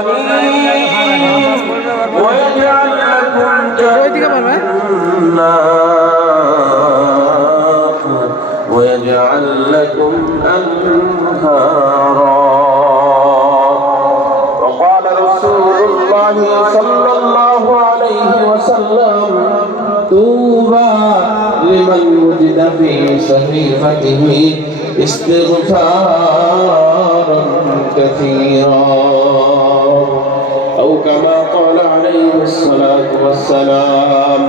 بنين ويجعل لكم جنات ويجعل لكم أنهارا. وقال رسول الله صلى الله عليه وسلم طوبى لمن وجد في صحيفته استغفارا كثيرا أو كما قال عليه الصلاة والسلام.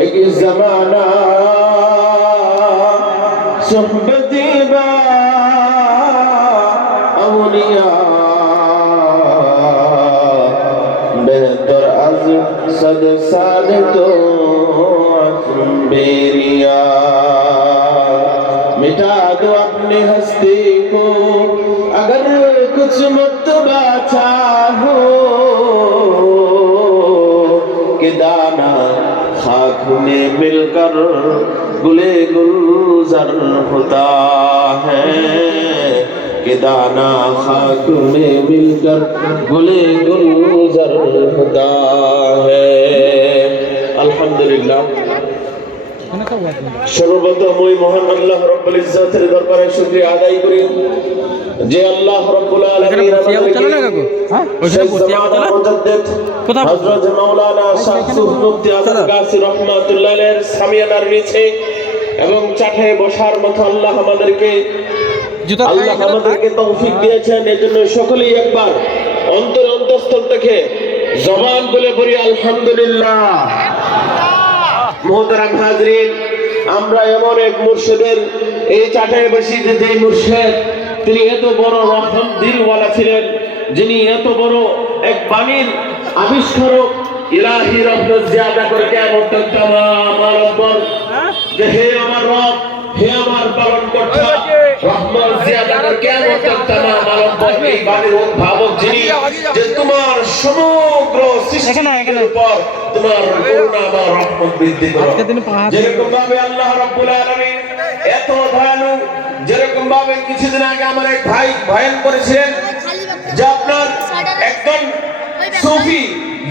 اي زمانا صحبتي با اولیاء بہتر از صد سال تو بیریا. मिटा दो अपनी हस्ती को अगर कुछ मतबा चाहो कि दाना खाक में मिलकर गुले गुलजार होता है कि दाना खाक में मिलकर गुले गुलजार होता है. अल्हम्दुलिल्लाह. সর্বপ্রথম ওই মহান আল্লাহ রাব্বুল ইজ্জতের দরবারে শুকরিয়া আদায় করি যে আল্লাহ রাব্বুল আলামিন আমাদেরকে মুজাদ্দিদ হযরত মাওলানা শামসুল মুফতি আজম গাসি রাহমাতুল্লাহ আলাইহির সামিয়ানার নিচে এবং চাটে বসার মতো আল্লাহ আমাদেরকে তৌফিক দিয়েছেন. এজন্য সকলেই একবার অন্তরস্থল থেকে জবান বলে পড়ি আলহামদুলিল্লাহ. মোহতারাম হাজরিন, আমরা এমন এক মুর্শিদের এই চাটাই বসি যে মুর্শিদ তিনি এত বড় রহম দিলওয়ালা ছিলেন, যিনি এত বড় এক বাণীর আবিষ্কারক, ইলাহি রহমত জিয়াদা করে কিয়ামত তক তামাম আলম পর যে হে আমার রব, হে আমার পালন কর্তা, রহমত জিয়াদা করে কিয়ামত তক তামাম আলম পর এই বাণীর উদ্ভাবক যিনি, যে তোমার সমগ্র সৃষ্টির উপর তোমার করুণা বা রহমত বৃদ্ধি করো. যেরকম ভাবে আল্লাহ রাব্বুল আলামিন এত দয়ালু, যেরকম ভাবে কিছুদিন আগে আমার এক ভাই বয়ান করেছিলেন যে আপনার একজন সুফি,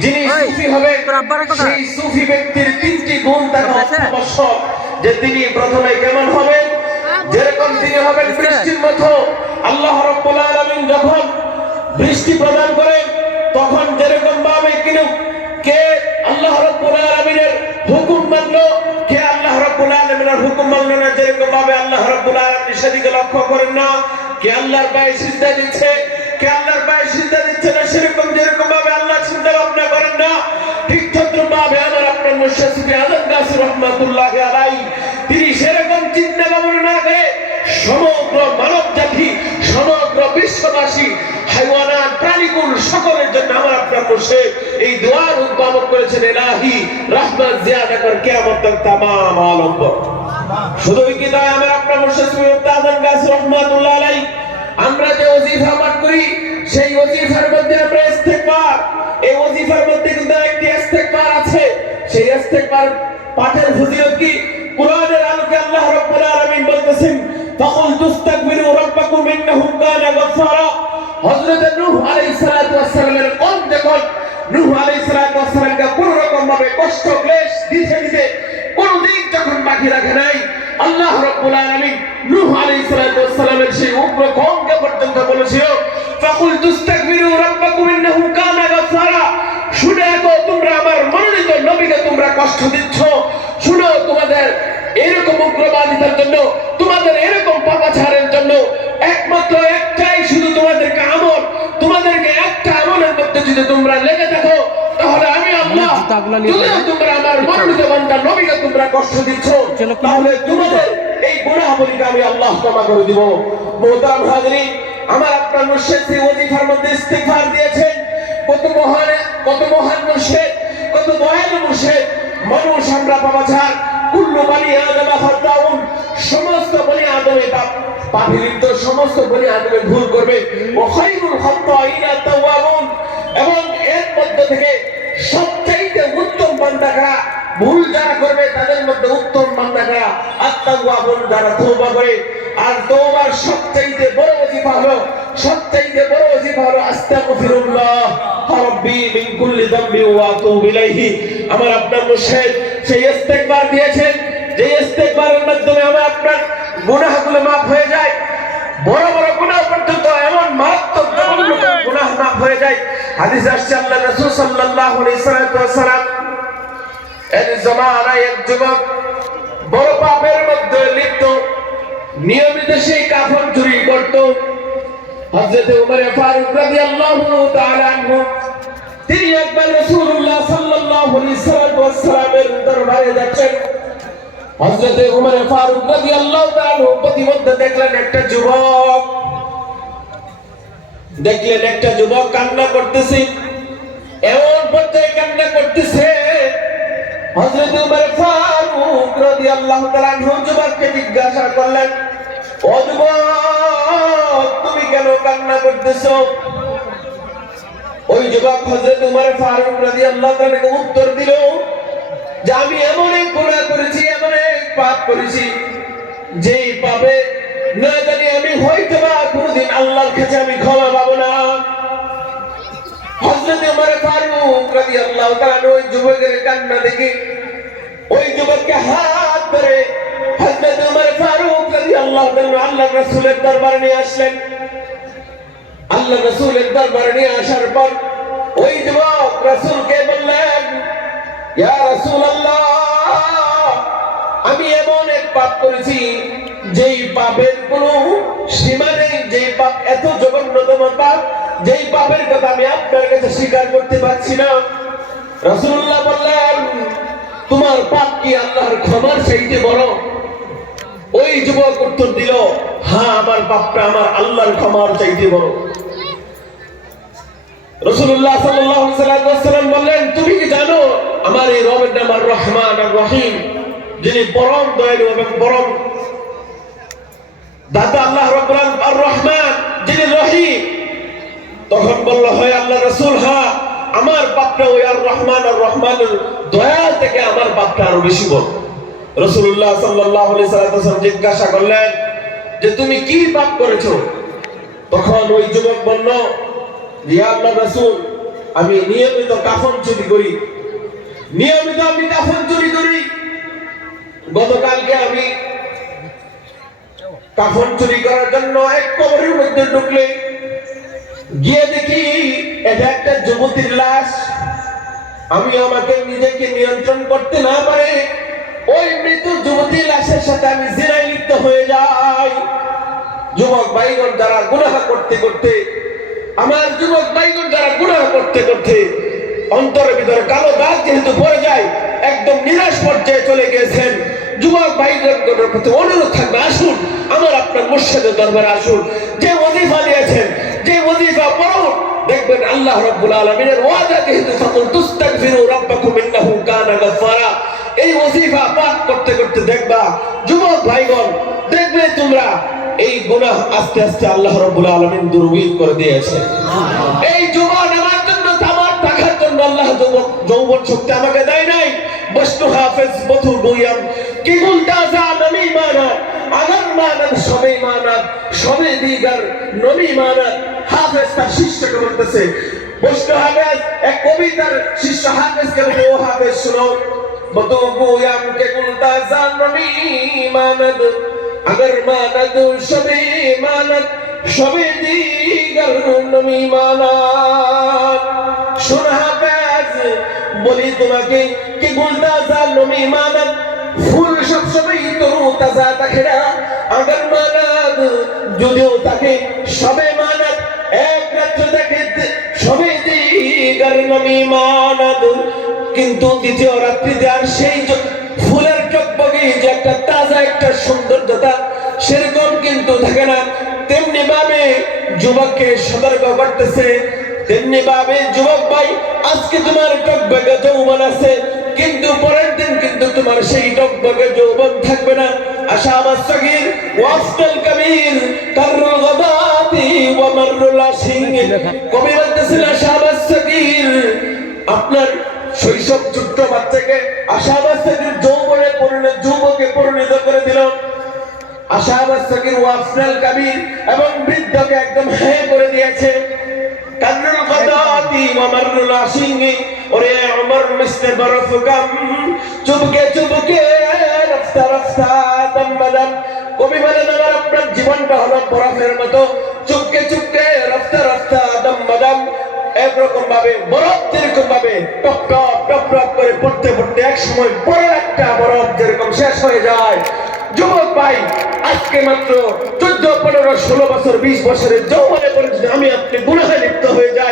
যিনি সুফি হবে সেই সুফি ব্যক্তির তিনটি গুণ থাকা আবশ্যক. যে তিনি প্রথমে কেমন হবেন, যেরকম তিনি হবেন বৃষ্টির মতো. আল্লাহ রাব্বুল আলামিন যখন বৃষ্টি প্রদান করেন তখন যেরকম ভাবে কে আল্লাহ রাব্বুল আলামিনের হুকুম মানলো, কে আল্লাহ রাব্বুল আলামিনের হুকুম মানলো না, যেরকম ভাবে আল্লাহ রাব্বুল আলামিন সেদিকে লক্ষ্য করেন না. কে আল্লাহর পায়ে সিজদা দিচ্ছে, কে আল্লাহর পায়ে সিজদা দিচ্ছে না, সেরকম যেরকম ভাবে আল্লাহ চিন্তা ভাবনা করেন না, ঠিক তদ্রুপ ভাবে আমার আপনার মুর্শিদ সুফি আজম গাসি রাহমাতুল্লাহি আলাইহি তিনি সেরকম চিন্তা ভাবনা না করে সমগ্র মানব জাতি, সমগ্র বিশ্ববাসী, হাইওয়ানাত, প্রাণীকুল সকলের জন্য আমার আপনার মুর্শিদ এই দোয়ার উদ্ভাবন করেছেন, ইলাহি রহমত জিয়াদা কর কিয়ামত তক তামাম আলম পর. শুধুই কি তাই আমার আপনার মুর্শিদ সুফি আজম গাসি রাহমাতুল্লাহি আলাইহি আমরা যে ওজিফা পাঠ করি সেই ওজিফার মধ্যে আমরা ইস্তেগফার, এই ওজিফার মধ্যে কিন্তু একটি ইস্তেগফার আছে. সেই ইস্তেগফার পাঠের ফজিলত কি? কুরআনের আলোকে আল্লাহ রাব্বুল আলামিন বলতেছেন ফাকুল তুস্তাগফিরু রাব্বাকুম ইন্নাহু কানা গফফারা. হযরত নূহ আলাইহিস সালাতু ওয়াস সালামের কোন যখন নূহ আলাইহিস সালাতু ওয়াস সালামকে কোনো রকম ভাবে কষ্ট ক্লেশ দিতে কোনদিন যখন বাকি রাখে নাই, আল্লাহ রাব্বুল আলামিন নূহ আলাইহিস সালাতু ওয়াস সালামের সেই উগ্র কওমকে পর্যন্ত বলেছিল ফাকুল তুস্তাগফিরু রাব্বাকুম ইন্নাহু কানা গফফারা. শুনে তো তোমরা আমার মনোনীত নবীকে তোমরা কষ্ট দিচ্ছ, শুনো তোমাদের এরকম উগ্রবাদিতার জন্য, তোমাদের এরকম পাপাচারের জন্য একমাত্র একটাই শুধু তোমাদেরকে আমল, তোমাদেরকে একটা আমলের মধ্যে যদি তোমরা লেগে থাকো তাহলে আমি আল্লাহ, যদিও তোমরা আমার মনোনীত বান্দা নবীকে তোমরা কষ্ট দিচ্ছ, তাহলে তোমাদের এই গুনাহগুলিকে আমি আল্লাহ ক্ষমা করে দিব. মুহতারাম হাজরিন, আমার আপনার মুর্শিদ সেই ওজিফার মধ্যে ইস্তিগফার দিয়েছেন. কত মহান মুর্শিদ, কত দয়ালু মুর্শিদ. মানুষ আমরা পাপাচার, কুল্লু বনি আদম খাতাউন, সমস্ত বনি আদমে পাপী লিপ্ত, সমস্ত বনি আদমে ভুল করবে. ওয়া খায়রুল খাত্তাইনা তাওয়াবুন, এবং এর মধ্যে থেকে সবচেয়ে উত্তম বান্দা কারা, ভুল যারা করবে তাদের মধ্যে উত্তম বান্দা কারা, আত-তাওয়াবুন, যারা তওবা করে. আর তওবার সবচেয়ে বড় ওজিফা হলো, সবচেয়ে বড় ওজিফা ইস্তিগফার আস্তাগফিরুল্লাহ রাব্বি মিন কুল্লি যামবি ওয়া আতুবু ইলাইহি। আমার আপনার মুর্শিদ সেই ইস্তিগফার দিয়েছেন যে ইস্তিগফারের মাধ্যমে আমার আপনার গুনাহগুলো maaf হয়ে যায়, বড় বড় গুনাহ পর্যন্ত এমন মারাত্মক গুনাহ maaf হয়ে যায়। হাদিস আসছে আল্লাহ রাসূল সাল্লাল্লাহু আলাইহি ওয়াসাল্লাম এর জামানায় এক যুবক বড় পাপের মধ্যে লিপ্ত, নিয়মিত সেই কাফন চুরি করত। হযরত ওমর ফারুক রাদিয়াল্লাহু তাআলা আনহু তিনি একবার রাসূলুল্লাহ সাল্লাল্লাহু আলাইহি ওয়াসাল্লামের দরবারে যাচ্ছেন। হযরত ওমর ফারুক রাদিয়াল্লাহু তাআলা আনহু প্রতিমধ্যে দেখলেন একটা যুবক কান্না করতেছে, এমন পর্যায়ে কান্না করতেছে। হযরত ওমর ফারুক রাদিয়াল্লাহু তাআলা আনহু যুবককে জিজ্ঞাসা করলেন, ও যুবক তুমি কেন কান্না করতেছো? ওই যুবক হযরত ওমর ফারুক রাদিয়াল্লাহু তাআলা আনহু উত্তর দিল যে আমি এমন এক গুনাহ করেছি, এমন এক পাপ করেছি যেই পাপে না জানি আমি হয়তোবা কোনদিন আল্লাহর কাছে আমি ক্ষমা পাবো না। হযরত ওমর ফারুক রাদিয়াল্লাহু তাআলা আনহু ওই যুবকের কান্না দেখে ওই যুবককে হাত ধরে হযরত ওমর ফারুক রাদিয়াল্লাহু তাআলা আল্লাহর রাসূলের দরবারে নিয়ে আসলেন। আল্লাহর রাসূলের দরবারে নিয়ে আসার পর ওই যুবক রাসূলকে বললেন, ইয়া রাসূলুল্লাহ আমি এমন এক পাপ করেছি যেই পাপের কোনো সীমা নেই, যেই পাপ এত জঘন্যতম পাপ যেই পাপের কথা আমি আপনার কাছে স্বীকার করতে পারছি না। রাসূলুল্লাহ বললেন, তোমার পাপ কি আল্লাহর ক্ষমার চাইতে বড়? ওই যুবক উত্তর দিল, হ্যাঁ আমার পাপটা আমার আল্লাহর ক্ষমার চাইতে বড়। রাসূলুল্লাহ সাল্লাল্লাহু আলাইহি ওয়াসাল্লাম বললেন, তুমি কি জানো আমার এই রবের নাম আর রহমান আর রহিম, যিনি পরম দয়ালু এবং পরম দাতা আল্লাহ রাব্বুল আলামিন আর রহমান যিনি রহিম। তখন বলল, হয় আল্লাহ রাসূল, হ্যাঁ আমার পাপটা ওই আর রহমান আর রহমানের দয়া থেকে আমার পাপটা আরো বেশি বড়। রাসূলুল্লাহ সাল্লাল্লাহু আলাইহি ওয়াসাল্লাম জিজ্ঞাসা করলেন যে তুমি কি পাপ করেছো? তখন ওই যুবক বলল, ইয়া আল্লাহর রাসূল আমি নিয়মিত কাফন চুরি করি, গতকালকে আমি কাফন চুরি করার জন্য এক কবরের মধ্যে ঢুকলে গিয়ে দেখি এটা একটা যুবতীর লাশ। আমি আমাকে নিজেকে নিয়ন্ত্রণ করতে না পারে ওই মৃত যুবতীর লাশের সাথে আমি জিনায় লিপ্ত হয়ে যাই। যুবক ভাইগণ যারা গুনাহ করতে করতে অন্তরের ভিতরে কালো দাগ যেহেতু পড়ে যায়, একদম নিরাশ পর্যায়ে চলে গেছেন, যুবক ভাইগণের প্রতি অনুরোধ থাকবে, আসুন আমার আপনার মুর্শিদের দরবারে আসুন, যে ওয়াজিফা দিয়েছেন, যে ওয়াজিফা পড়ুন, দেখবেন আল্লাহ রাব্বুল আলামিনের ওয়াদা যেহেতু ফাকুল তুস্তাগফিরু রাব্বাকুম ইন্নাহু কানা গাফফারা। এই ওয়াজিফা পাঠ করতে করতে দেখবা যুবক ভাইগণ, দেখবে তোমরা এই গুনাহ আস্তে আস্তে আল্লাহ রাব্বুল আলামিন দূরীভ করে দিয়েছে। এই যুবক আমার জন্য তামার টাকার জন্য আল্লাহ যৌবন শক্তি আমাকে দেয় নাই। বস্তু হাফেজ বধু দুইয়াম কি গুলতা জানমি মানা আগার মানান সবে মানাত সবে দিগার নবী মানাত। হাফেজ তার শিষ্যকে বলতেছে, বস্তু হাফেজ এক কবিতার শিষ্য হাফেজকে বলে, ও হাফেজ শুনো, বধু দুইয়াম কে গুলতা জানমি মানাত अगर मानद शबे मानद शबे दीगर नमी मानद। सुना हाफेज বলি তোমাকে কি গুলতাজা নমি মানদ ফুল সব সময় তরু তাজা থাকে না। अगर मानद যদিও তাকে শবে মানদ এক রাত্র দেখে শবে দীগার নমি মানদ, কিন্তু দ্বিতীয় রাত্রিতে আর সেই ফুলের টকবগে যে একটা তাজা একটা সৌন্দর্যতা সেরকম কিন্তু থাকে না। তেমনি ভাবে যুবককে সতর্ক করতেছে, তেমনি ভাবে যুবক ভাই আজকে তোমার টকবগে যৌবন আছে, কিন্তু পরের দিন কিন্তু তোমার সেই টকবগে যৌবন থাকবে না। আশাবাস সগীর ওয়াফতাল কবির কাররুল গাদাতি ওয়া মাররুল আশিন। কবি বলতেছেন আশাবাস সগীর আপনার শৈশব ছোট্ট বাচ্চাকে আশাবাস সগীর যুবকে পরিণত করে দিল। আশাবাস সগীর ওয়াফতাল কবির এবং বৃদ্ধকে একদম হ্যাঁ করে দিয়েছে। কারুল গদাতি ওয়া মাররুল আসিঙ্গি ওরে উমর মিসলে বরফ কাম চুপকে চুপকে রাস্তা রাস্তা দম বদম কবি বলেন আমার আপনার জীবনটা হলো বরফের মতো চুপকে চুপকে রাস্তা রাস্তা দম বদম একরকম ভাবে বরফ যেরকম ভাবে টপ টপ টপ টপ করে পড়তে পড়তে এক সময় বড় একটা বরফ যেরকম শেষ হয়ে যায়। যুবক ভাই, আজকে মাত্র 14, 15, 16 বছর 20 বছরের যৌবনে পরে যদি আমি আপনি গুনাহে লিপ্ত হয়ে যাই,